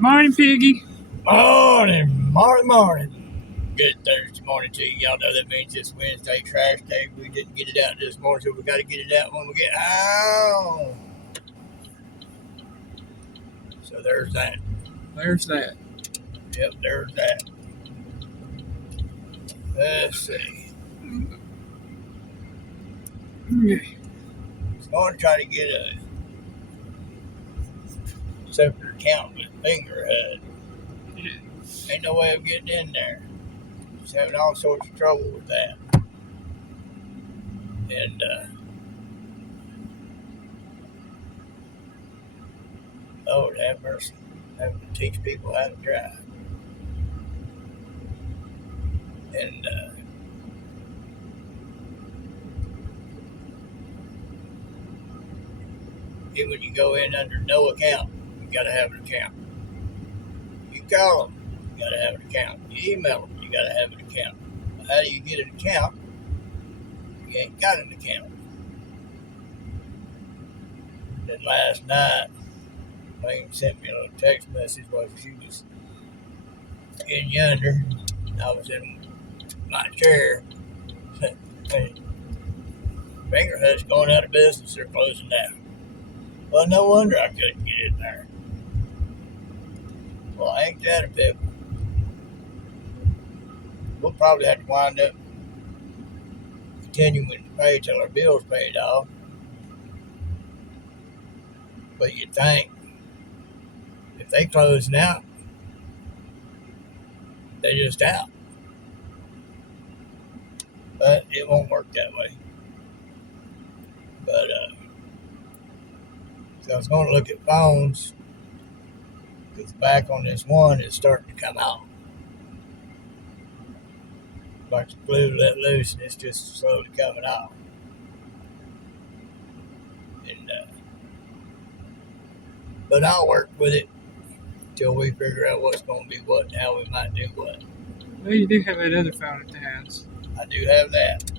Morning, Piggy. Morning. Good Thursday morning to you. Y'all know that means it's Wednesday, trash day. We didn't get it out this morning, so we got to get it out when we get home. So there's that. There's that. Yep, there's that. Let's see. Okay. I'm going to try to get a separate account with Fingerhut. Yeah. Ain't no way of getting in there. Just having all sorts of trouble with that. And Lord have mercy, having to teach people how to drive. And then when you go in under no account, you got to have an account. You call them, you got to have an account. You email them, you got to have an account. How do you get an account? You ain't got an account. Then last night, Wayne sent me a little text message while she was in yonder. I was in my chair. Fingerhut's going out of business. They're closing down. Well, no wonder I couldn't get in there. Well, ain't that a bit? We'll probably have to wind up continuing to pay till our bill's paid off. But you'd think if they closing out, they're just out. But it won't work that way. But so I was going to look at phones because the back on this one is starting to come out. Like the glue let loose and it's just slowly coming out. And but I'll work with it till we figure out what's going to be what and how we might do what. Well, you do have that other phone at the house. I do have that.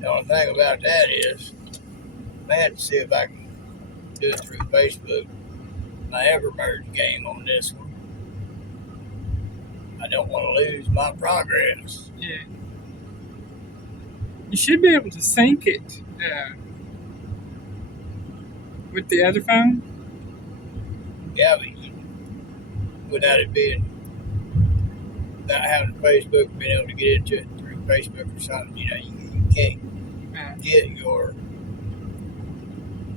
The only thing about that is I had to see if I can do it through Facebook. My Evermerge game on this one. I don't want to lose my progress. Yeah. You should be able to sync it with the other phone. Yeah, but without it being, without having Facebook, being able to get into it through Facebook or something, you can't get your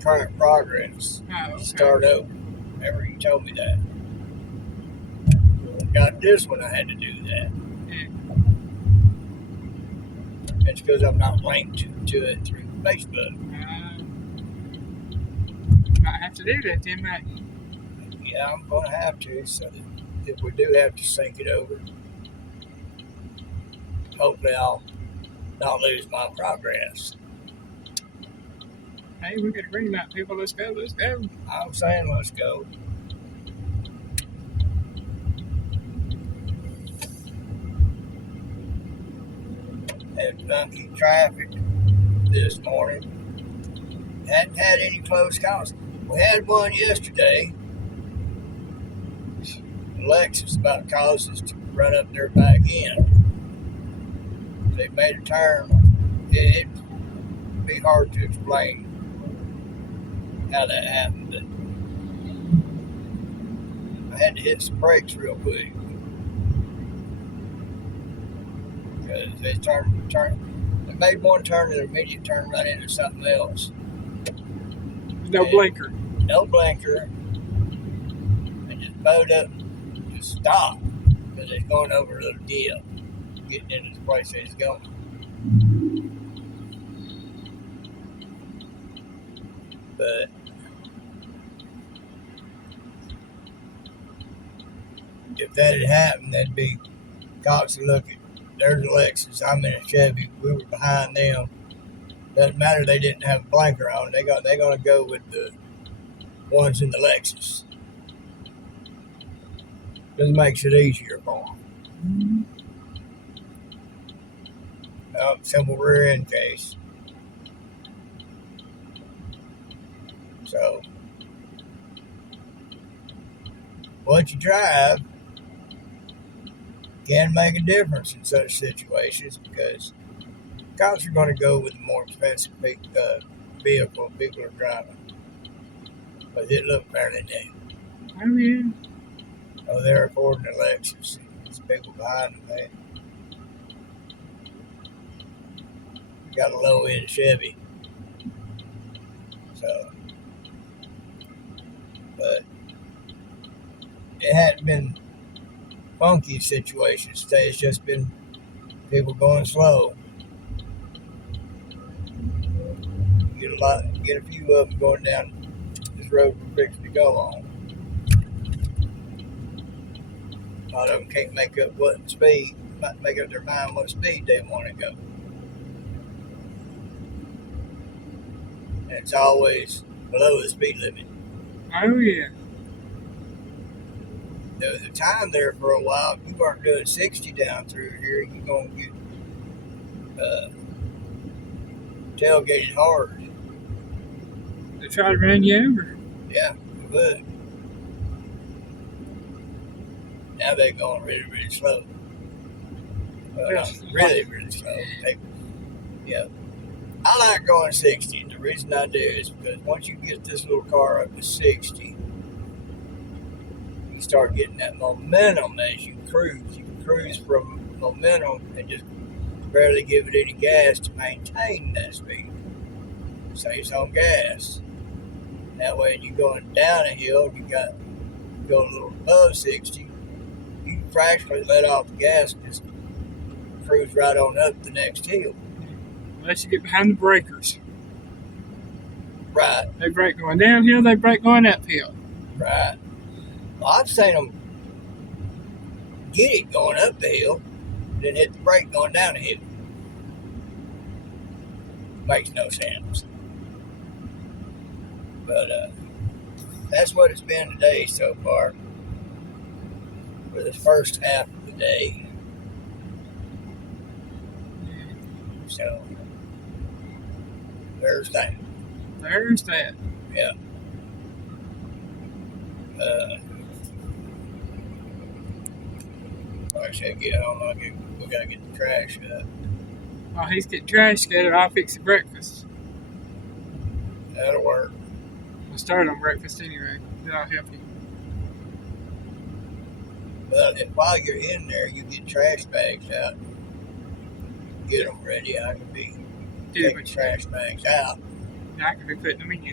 current progress. Okay. Start over. Remember you told me that. Got this one, I had to do that. Yeah. It's because I'm not linked to it through Facebook. Might have to do that then, might you? Yeah, I'm going to have to, so that if we do have to sync it over, hopefully I'll not lose my progress. Hey, we got a green light, people. Let's go. Let's go. I'm saying let's go. Had funky traffic this morning. Hadn't had any close calls. We had one yesterday. Lexus about caused us to run up their back end. They made a turn. It'd be hard to explain how that happened. But I had to hit some brakes real quick. Because they they made one turn and an immediate turn right into something else. No blinker. No blinker. They just bowed up, just stopped because they're going over a little deal, getting into the place they're going. But if that had happened, they'd be cops would look at, there's a Lexus, I'm in a Chevy, we were behind them. Doesn't matter they didn't have a blinker on, they're gonna go with the ones in the Lexus. Just makes it easier for them. Simple rear end case. So what you drive can make a difference in such situations because cops are going to go with the more expensive vehicle people are driving. But it looked better than that. Oh, yeah. Oh, they're according to Lexus. There's people behind them. They got a low end Chevy. So, but it hadn't been funky situations today. It's just been people going slow. Get a few of them going down this road we're fixing to go on. A lot of them can't make up their mind what speed they want to go. And it's always below the speed limit. Oh, yeah. There was a time there for a while, if you weren't doing 60 down through here, you're going to get tailgated hard. They try to run you over. Yeah, you would. Now they're going really, really slow. Really, really slow. Yeah. I like going 60. And the reason I do is because once you get this little car up to 60, you start getting that momentum as you cruise. You can cruise from momentum and just barely give it any gas to maintain that speed. Saves on gas. That way, when you're going down a hill, you go a little above 60, you can fractionally let off the gas and just cruise right on up the next hill. Unless you get behind the breakers. Right. They brake going downhill, they brake going uphill. Right. Well, I've seen them get it going up the hill, then hit the brake going down the hill. Makes no sense. But that's what it's been today so far for the first half of the day. So there's that. There's that. Yeah. Like I said, get home. We gotta get the trash up. While he's getting trash scattered, I'll fix the breakfast. That'll work. We'll start on breakfast anyway. Then I'll help you. But if while you're in there, you get trash bags out, get them ready. I can be taking trash bags out. I can be putting them in.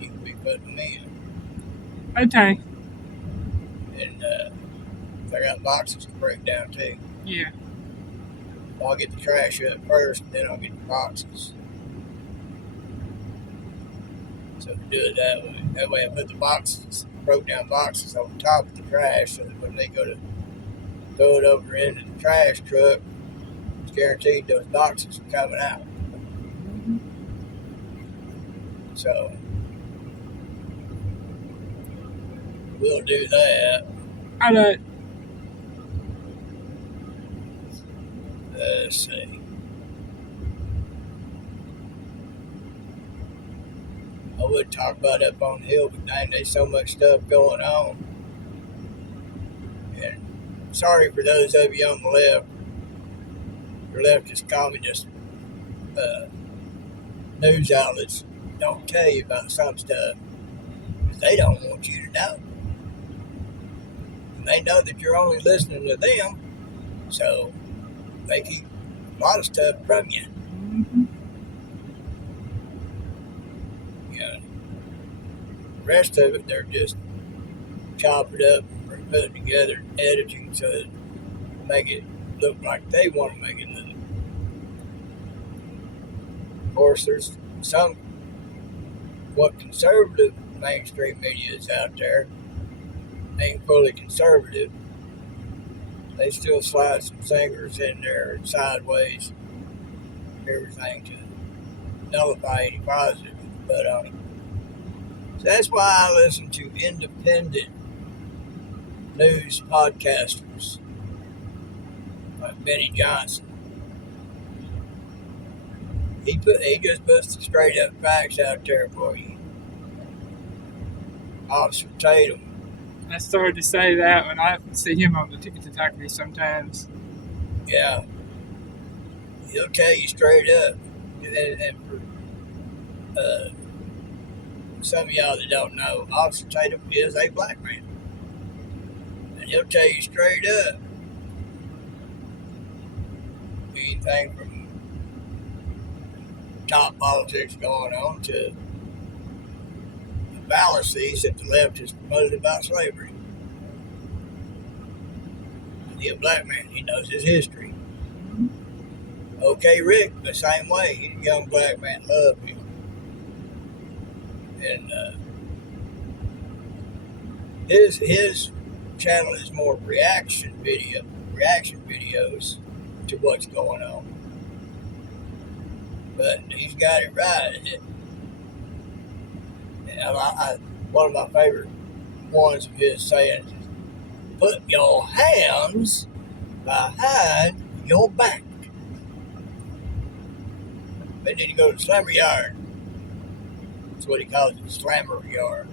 You can be putting them in. Okay. And I got boxes to break down too. Yeah. I'll get the trash up first, then I'll get the boxes. So do it that way. That way I put the boxes, broke down boxes on top of the trash so that when they go to throw it over into the trash truck, it's guaranteed those boxes are coming out. So we'll do that. I know. Let's see. I would talk about up on the hill, but dang, there's so much stuff going on. And sorry for those of you on the left. Your leftist communist news outlets don't tell you about some stuff because they don't want you to know. And they know that you're only listening to them, so they keep a lot of stuff from you. Mm-hmm. Yeah. The rest of it, they're just chopping it up and putting it together and editing so that make it look like they want to make it look. Of course, there's some what conservative mainstream media is out there ain't fully conservative. They still slide some singers in there and sideways, everything to nullify any positive. But so that's why I listen to independent news podcasters like Benny Johnson. He just puts the straight up facts out there for you. Officer Tatum I started to say that when I see him on the Ticket to Tackle sometimes. Yeah, he'll tell you straight up. And for some of y'all that don't know, Officer Tatum is a black man. And he'll tell you straight up anything from top politics going on to the fallacies that the left has promoted about slavery. He's a black man. He knows his history. OK Rick, the same way. He's a young black man. Love him. And his channel is more reaction videos to what's going on. But he's got it right. One of my favorite ones of his sayings is, "Put your hands behind your back." They need to go to the slammer yard. That's what he calls it, slammer yard.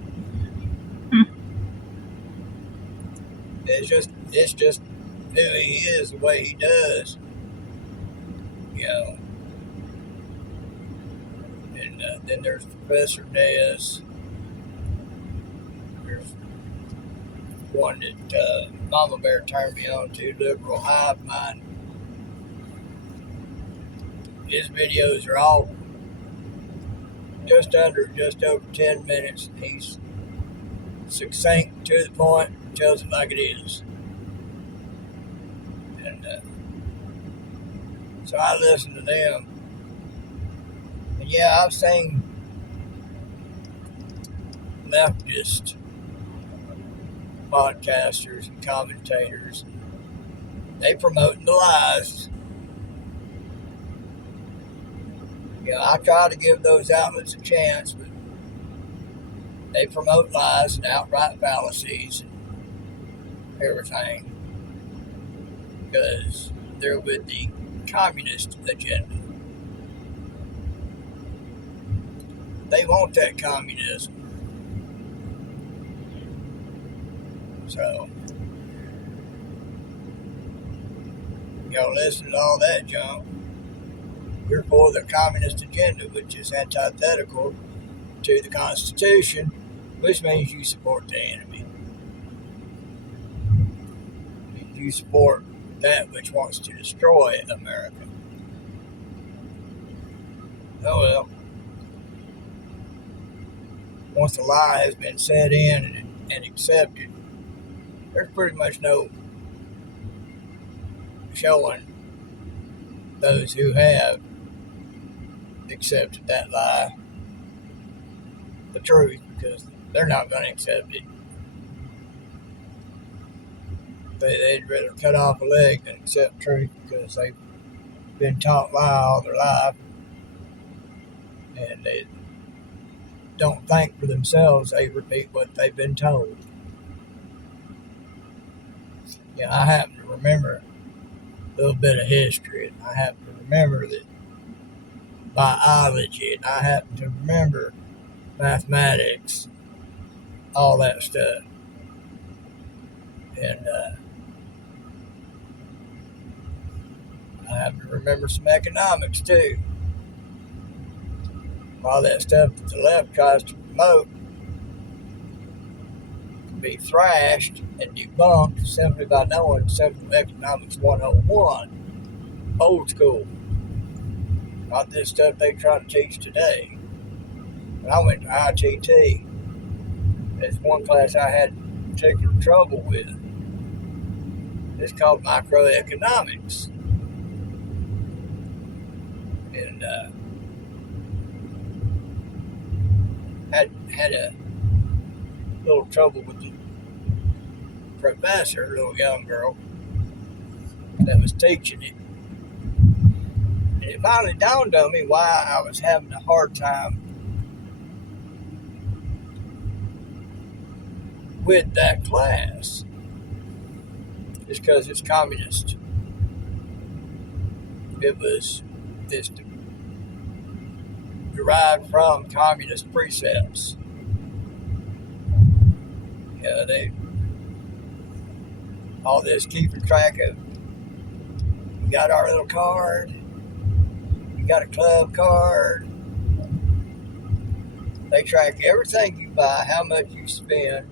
It's just who he is, the way he does. You know. And then there's Professor Nez. There's one that Mama Bear turned me on to, Liberal Hive Mind. His videos are all just over 10 minutes. He's succinct, to the point, tells it like it is. And so I listen to them. And yeah, I've seen leftist podcasters and commentators. They promoting the lies. I try to give those outlets a chance, but they promote lies and outright fallacies and everything because they're with the communist agenda. They want that communism. So, listen to all that junk. You're for the communist agenda, which is antithetical to the Constitution, which means you support the enemy. You support that which wants to destroy America. Oh well. Once the lie has been set in and accepted, there's pretty much no showing those who have accepted that lie the truth, because they're not going to accept it. They'd rather cut off a leg than accept truth because they've been taught lie all their life, and they don't think for themselves. They repeat what they've been told. I happen to remember a little bit of history, and I happen to remember that biology, and I happen to remember mathematics, all that stuff. And I happen to remember some economics too. All that stuff that the left tries to promote can be thrashed and debunked simply by knowing Simple Economics 101. Old school. Not this stuff they try to teach today. When I went to ITT, there's one class I had particular trouble with. It's called microeconomics. And had a little trouble with the professor, a little young girl that was teaching it. And it finally dawned on me why I was having a hard time with that class. It's because it's communist. It's derived from communist precepts. all this keeping track of, we got our little card, we got a club card. They track everything you buy, how much you spend,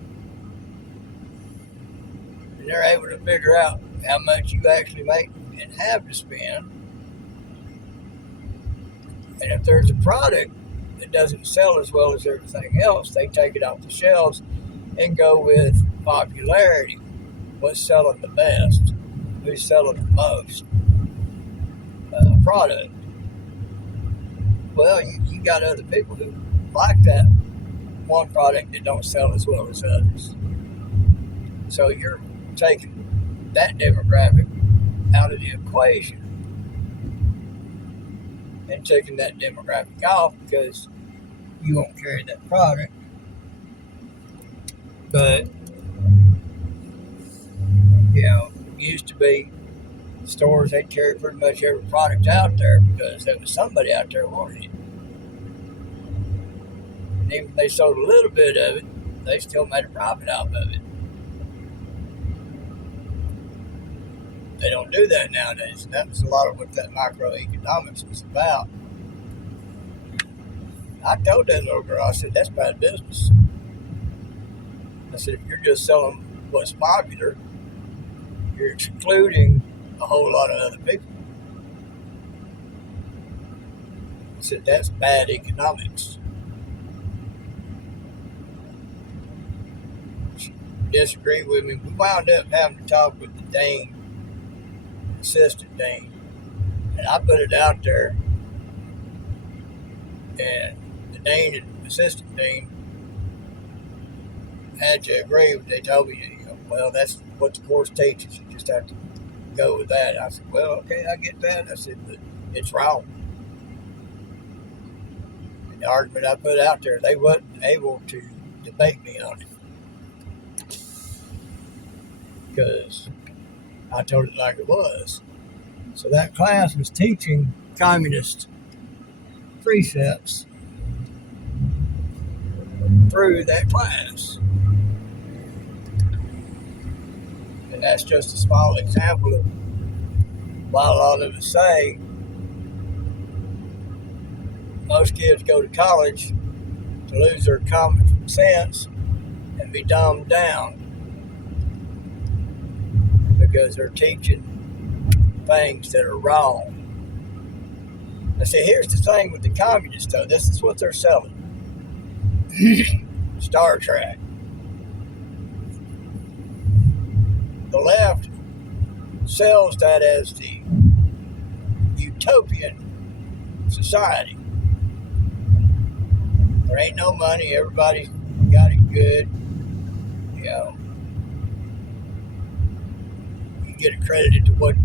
and they're able to figure out how much you actually make and have to spend. And if there's a product that doesn't sell as well as everything else, they take it off the shelves and go with popularity. What's selling the best? Who's selling the most product? Well, you got other people who like that one product that don't sell as well as others. So you're taking that demographic out of the equation and taking that demographic off because you won't carry that product. But, used to be stores, they'd carry pretty much every product out there because there was somebody out there wanting it. And even if they sold a little bit of it, they still made a profit off of it. They don't do that nowadays. And that was a lot of what that microeconomics was about. I told that little girl, I said, that's bad business. I said, if you're just selling what's popular, you're excluding a whole lot of other people. I said, that's bad economics. She disagreed with me. We wound up having to talk with the dean, assistant dean, and I put it out there, and the dean and assistant dean had to agree. They told me, well, that's what the course teaches. You just have to go with that. I said, well, okay, I get that. I said, but it's wrong. And the argument I put out there, they wasn't able to debate me on it because I told it like it was. So that class was teaching communist precepts through that class. And that's just a small example of why a lot of us say most kids go to college to lose their common sense and be dumbed down because they're teaching things that are wrong. I say, here's the thing with the communists, though. This is what they're selling. Star Trek. The left sells that as the utopian society. There ain't no money. Everybody's got it good. You get accredited to what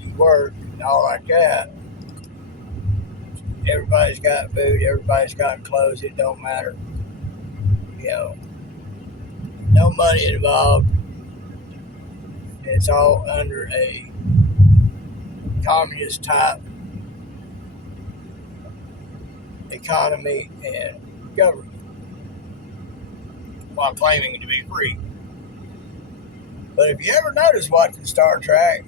you work and all like that. Everybody's got food. Everybody's got clothes. It don't matter. No money involved. It's all under a communist type economy and government while claiming to be free. But if you ever notice watching Star Trek,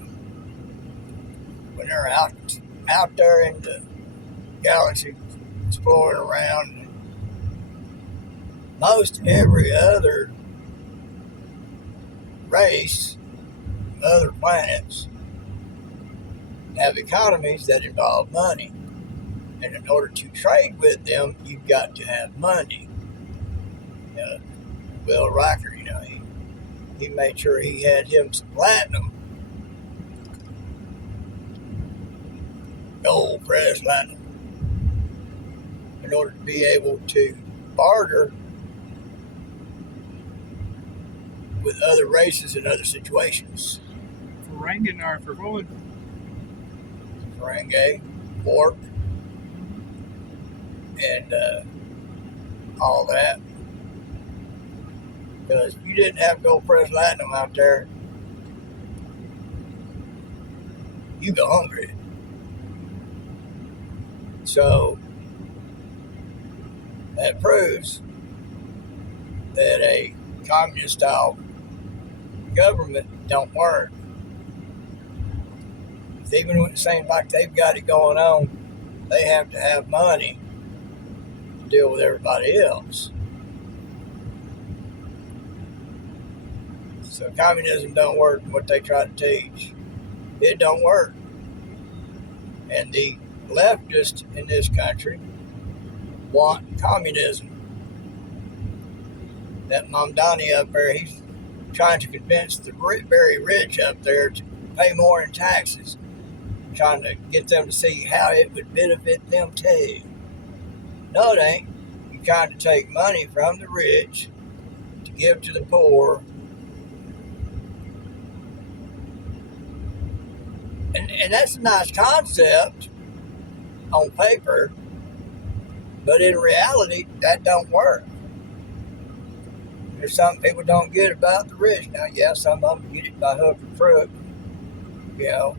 when they're out there in the galaxy exploring around, most every other race, other planets, have economies that involve money. And in order to trade with them, you've got to have money. Will Riker, he made sure he had him some platinum, gold pressed platinum, in order to be able to barter with other races in other situations. Ferengi or for going? Ferengi, pork, and all that. Because if you didn't have gold pressed platinum out there, you go hungry. So that proves that a communist style government don't work. Even when it seems like they've got it going on, they have to have money to deal with everybody else. So communism don't work in what they try to teach. It don't work. And the leftists in this country want communism. That Mamdani up there, he's trying to convince the very rich up there to pay more in taxes, trying to get them to see how it would benefit them too. No, it ain't. You're trying to take money from the rich to give to the poor. And that's a nice concept on paper, but in reality, that don't work. There's some people don't get about the rich. Now, yeah, some of them get it by hook or crook, you know.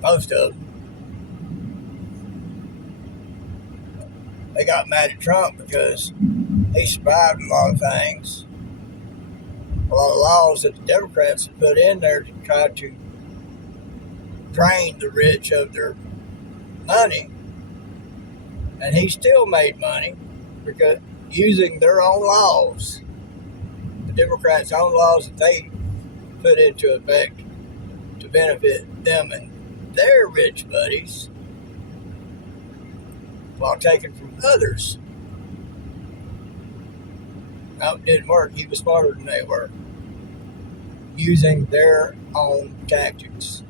Most of them. They got mad at Trump because he survived a lot of things. A lot of laws that the Democrats have put in there to try to drain the rich of their money. And he still made money because using their own laws, the Democrats' own laws that they put into effect to benefit them and their rich buddies while taking from others. No, it didn't work. He was smarter than they were, using their own tactics.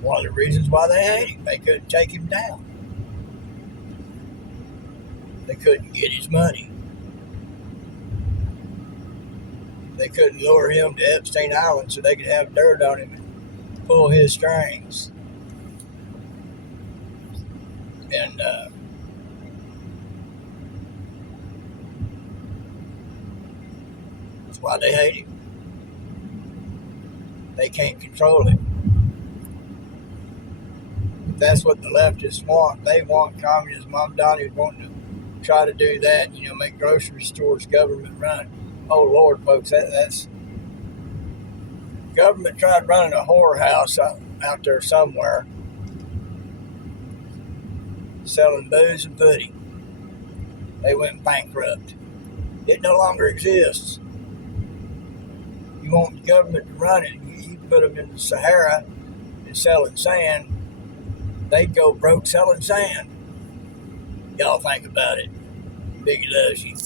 One of the reasons why they hate him, they couldn't take him down. They couldn't get his money. They couldn't lure him to Epstein Island so they could have dirt on him and pull his strings. And that's why they hate him. They can't control him. If that's what the leftists want. They want communism. Mom Donnie was wanting to try to do that, make grocery stores government run. Oh, Lord, folks, that's... Government tried running a whorehouse out there somewhere, selling booze and pudding. They went bankrupt. It no longer exists. You want the government to run it, you put them in the Sahara and selling sand, they'd go broke selling sand. Y'all think about it. Biggie loves you.